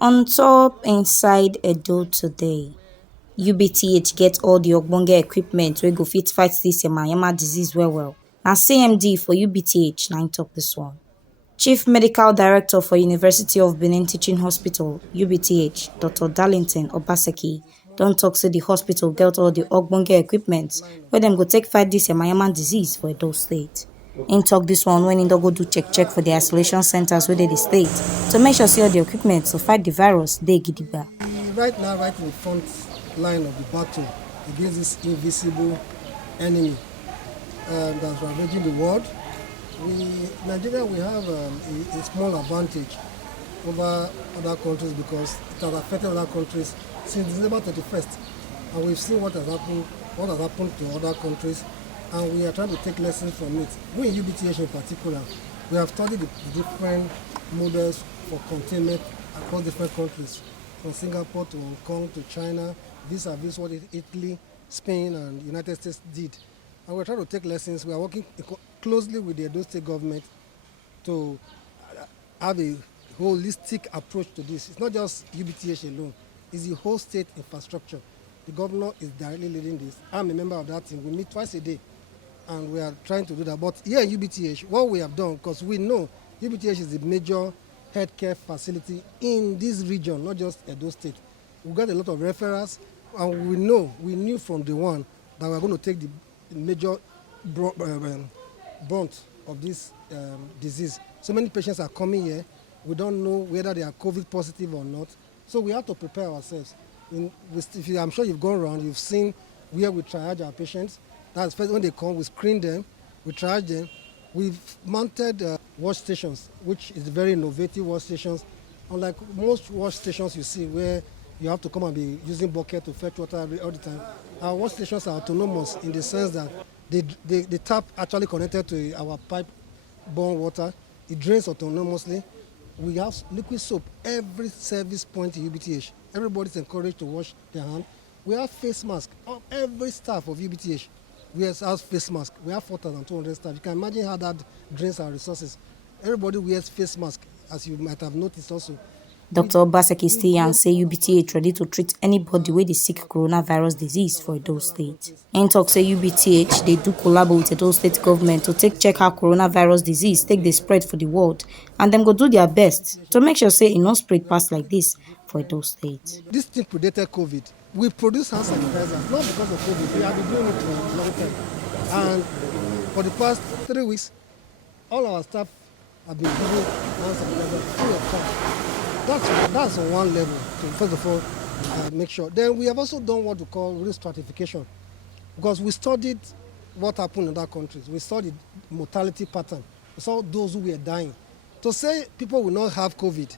On top inside Edo today, UBTH get all the ogbonge equipment wey go fit fight dis YamaYama disease well well. Na CMD for UBTH na im tok dis one. Chief Medical Director for University of Benin Teaching Hospital (UBTH) Dr. Darlington Obaseki don tok say the hospital get all the ogbonge equipment wey dem go take fight dis YamaYama disease for Edo State. Im tok dis one wen im don go do check for the isolation centres wey dey di state to make sure say all the equipment to fight the virus dey gidigba. Right now, right in the front line of the battle against this invisible enemy that's ravaging the world. Nigeria, we have a small advantage over other countries because it has affected other countries since December 31st, and we've seen what has happened to other countries, and we are trying to take lessons from it. We in UBTH in particular, we have studied the different models for containment across different countries, from Singapore to Hong Kong to China. Vis-a-vis what Italy, Spain, and United States did. And we're trying to take lessons. We are working closely with the Edo State government to have a holistic approach to this. It's not just UBTH alone. It's the whole state infrastructure. The governor is directly leading this. I'm a member of that team. We meet twice a day, and we are trying to do that. But here at UBTH, what we have done, because we know UBTH is the major healthcare facility in this region, not just Edo State. We got a lot of referrals, and we knew from the one that we are going to take the major brunt of this disease. So many patients are coming here. We don't know whether they are COVID positive or not. So we have to prepare ourselves. I'm sure you've gone around, you've seen where we triage our patients. That's first when they come, we screen them, we triage them. We've mounted wash stations, which is very innovative wash stations. Unlike most wash stations you see where you have to come and be using bucket to fetch water all the time, our wash stations are autonomous in the sense that the tap actually connected to our pipe-borne water. It drains autonomously. We have liquid soap every service point in UBTH. Everybody's encouraged to wash their hands. We have face masks. Every staff of UBTH wears face mask. We have 4,200 staff. You can imagine how that drains our resources. Everybody wears face mask, as you might have noticed also. Dr. Obaseki still yarn say UBTH ready to treat anybody wey dey sick coronavirus disease for Edo State. Im tok say UBTH dey do collabo with Edo State government to take check how coronavirus disease take dey spread for the world, and dem go do their best to make sure say e no spread pass like this for Edo State. This thing predated COVID. We produce hand sanitizers, not because of COVID. We have been doing it for a long time. And for the past 3 weeks, all our staff have been giving hand sanitizers free of charge. That's on one level, to first of all make sure. Then we have also done what we call risk stratification, because we studied what happened in other countries. We studied mortality pattern. We saw those who were dying. To say people will not have COVID,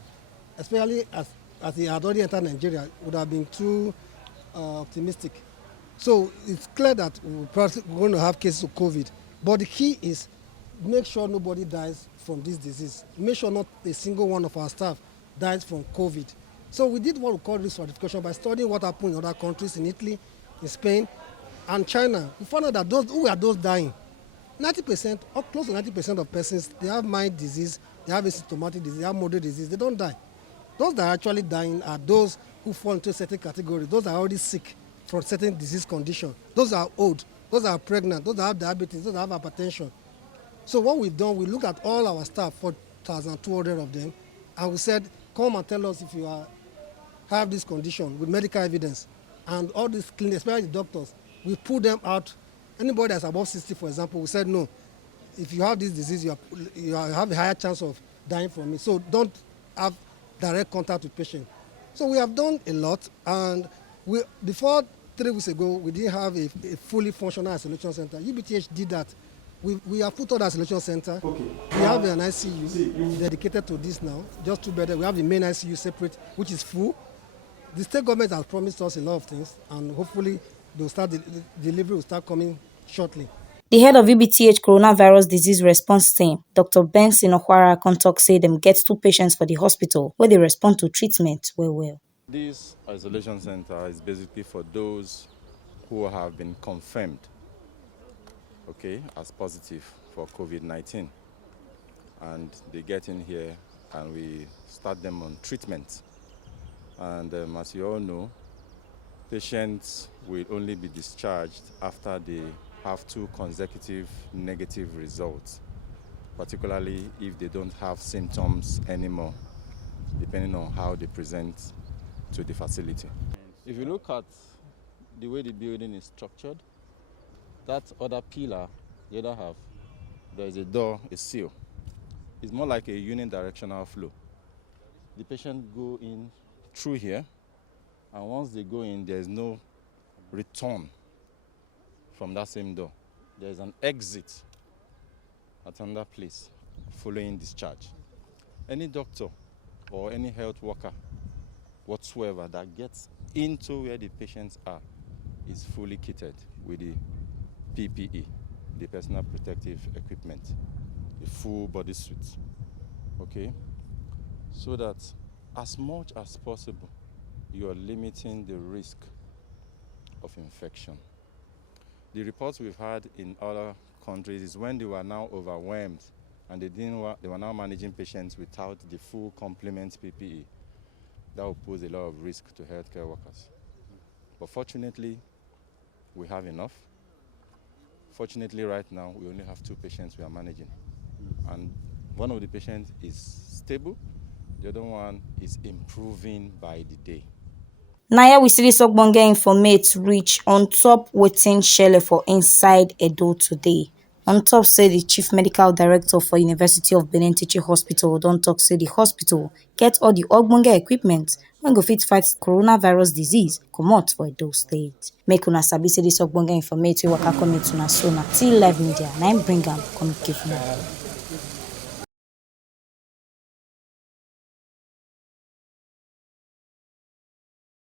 especially as they had already entered Nigeria, would have been too optimistic. So it's clear that we're going to have cases of COVID. But the key is make sure nobody dies from this disease. Make sure not a single one of our staff died from COVID. So we did what we call risk stratification by studying what happened in other countries, in Italy, in Spain, and China. We found out that those dying, 90%, or close to 90% of persons, they have mild disease, they have asymptomatic disease, they have moderate disease, they don't die. Those that are actually dying are those who fall into a certain category. Those that are already sick from certain disease condition. Those that are old, those that are pregnant, those that have diabetes, those that have hypertension. So what we've done, we looked at all our staff, 4,200 of them, and we said, come and tell us if you have this condition with medical evidence. And all these clinics, especially the doctors, we pull them out. Anybody that's above 60, for example, we said, no, if you have this disease, you have a higher chance of dying from it. So don't have direct contact with patients. So we have done a lot. And before 3 weeks ago, we didn't have a fully functional isolation center. UBTH did that. We have put on the isolation center. Okay. We have an ICU dedicated to this now, just 2 beds. We have the main ICU separate, which is full. The state government has promised us a lot of things, and hopefully delivery will start coming shortly. The head of UBTH coronavirus disease response team, Dr. Benson Okwara, tok say dem get 2 patients for the hospital where they respond to treatment well. This isolation center is basically for those who have been confirmed, as positive for COVID-19, and they get in here and we start them on treatment. And as you all know, patients will only be discharged after they have 2 consecutive negative results, particularly if they don't have symptoms anymore, depending on how they present to the facility. If you look at the way the building is structured, that other pillar, the other half, there is a door, a seal. It's more like a unidirectional flow. The patient go in through here, and once they go in, there is no return from that same door. There is an exit at another place following discharge. Any doctor or any health worker whatsoever that gets into where the patients are is fully kitted with the PPE, the personal protective equipment, the full body suit, okay? So that as much as possible, you are limiting the risk of infection. The reports we've had in other countries is when they were now overwhelmed and they were now managing patients without the full complement PPE. That will pose a lot of risk to healthcare workers. But fortunately, we have enough. Fortunately, right now, we only have 2 patients we are managing. And one of the patients is stable, the other one is improving by the day. Now we see this ogbonge informate reach on top wetin shele for inside Edo today. On top say the chief medical director for University of Benin Teaching Hospital don talk say the hospital get all the ogbonge equipment wey go fit fight coronavirus disease comot for Edo State. Make una sabi say this ogbonge informate wey waka come meet una so na T Live Media na im bring am come give una.